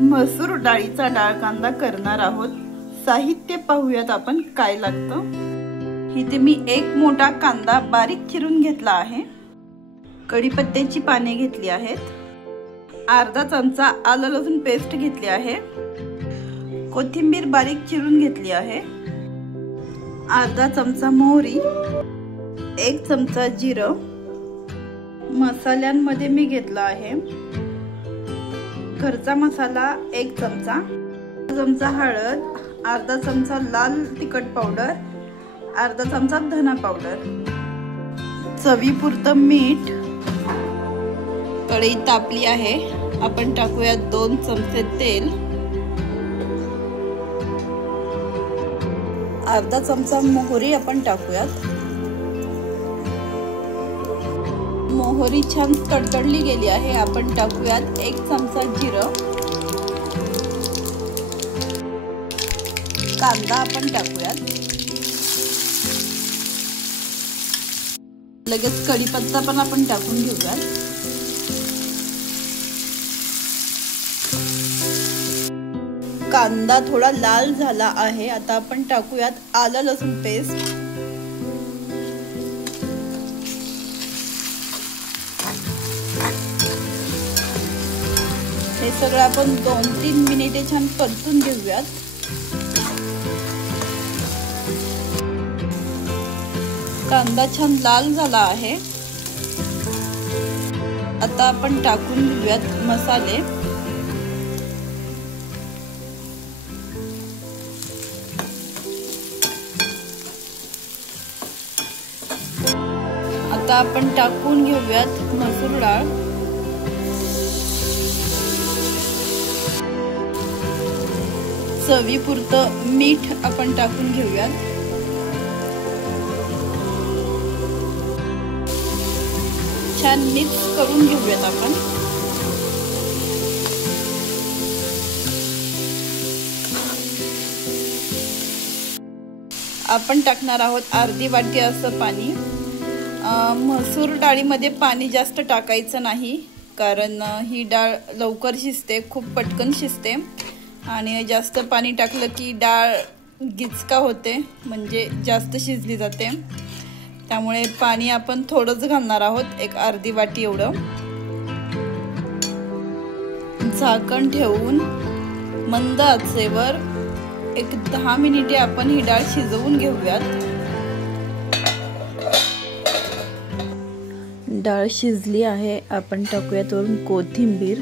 मसूर डाळीचा डाळ कांदा करणार आहोत। साहित्य पाहूयात आपण काय लागतं। इथे मी एक मोठा कांदा बारीक चिरून घेतला आहे। कढीपत्त्याची पाने घेतली आहेत। अर्धा चमचा आलं लसूण पेस्ट घेतली आहे। कोथिंबीर बारीक चिरून घेतली आहे। अर्धा चमचा मोहरी, एक चमचा जिरं। मसाल्यांमध्ये मी घेतला आहे घरचा मसाला एक चमचा हळद, अर्धा चमचा लाल तिखट पावडर, अर्धा चमचा धना पावडर, चवीपुरतं मीठ। कढई तापली आहे, आपण टाकूया 2 चमचे तेल, अर्धा चमचा मोहरी आपण टाकूयात। मोहरी छान तडतडली गेली आहे, आपण टाकूयात 1 चमचा जिरं। कांदा आपण टाकूयात, लगेच कढीपत्ता पण आपण टाकून घेऊयात। कांदा थोडा लाल झाला आहे, आता आपण टाकूयात आलं लसूण पेस्ट। हे सगळं आपण 2-3 मिनिटे छान परतून घेऊयात। कांदा छान लाल झाला आहे, आता आपण टाकून घेऊयात मसाले। आता आपण टाकून घेऊयात मसूर डाळ। चवीपुरतं मीठ आपण टाकून घेऊयात। छान मिक्स करून घेऊयात आपण। आपण टाकणार आहोत अर्धी वाटी असं पाणी। मसूर डाळीमध्ये पाणी जास्त टाकायचं नाही, कारण ही डाळ लवकर शिजते, खूप पटकन शिजते आणि जास्त पाणी टाकलं की डाळ गिचका होते, म्हणजे जास्त शिजली जाते। त्यामुळे पाणी आपण थोडंच घालणार आहोत, एक अर्धी वाटी एवढं। झाकण ठेवून मंद आचेवर एक 10 मिनिटे आपण ही डाळ शिजवून घेऊयात। डाळ शिजली आहे, आपण टाकूयात वरून कोथिंबीर।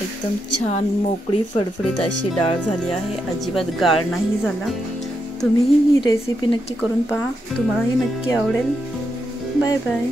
एकदम छान मोकळी फडफडीत अशी डाळ झाली आहे, अजिबात गाळ नाही झाला। तुम्ही ही रेसिपी नक्की करून पहा, तुम्हालाही नक्की आवडेल। Bye bye.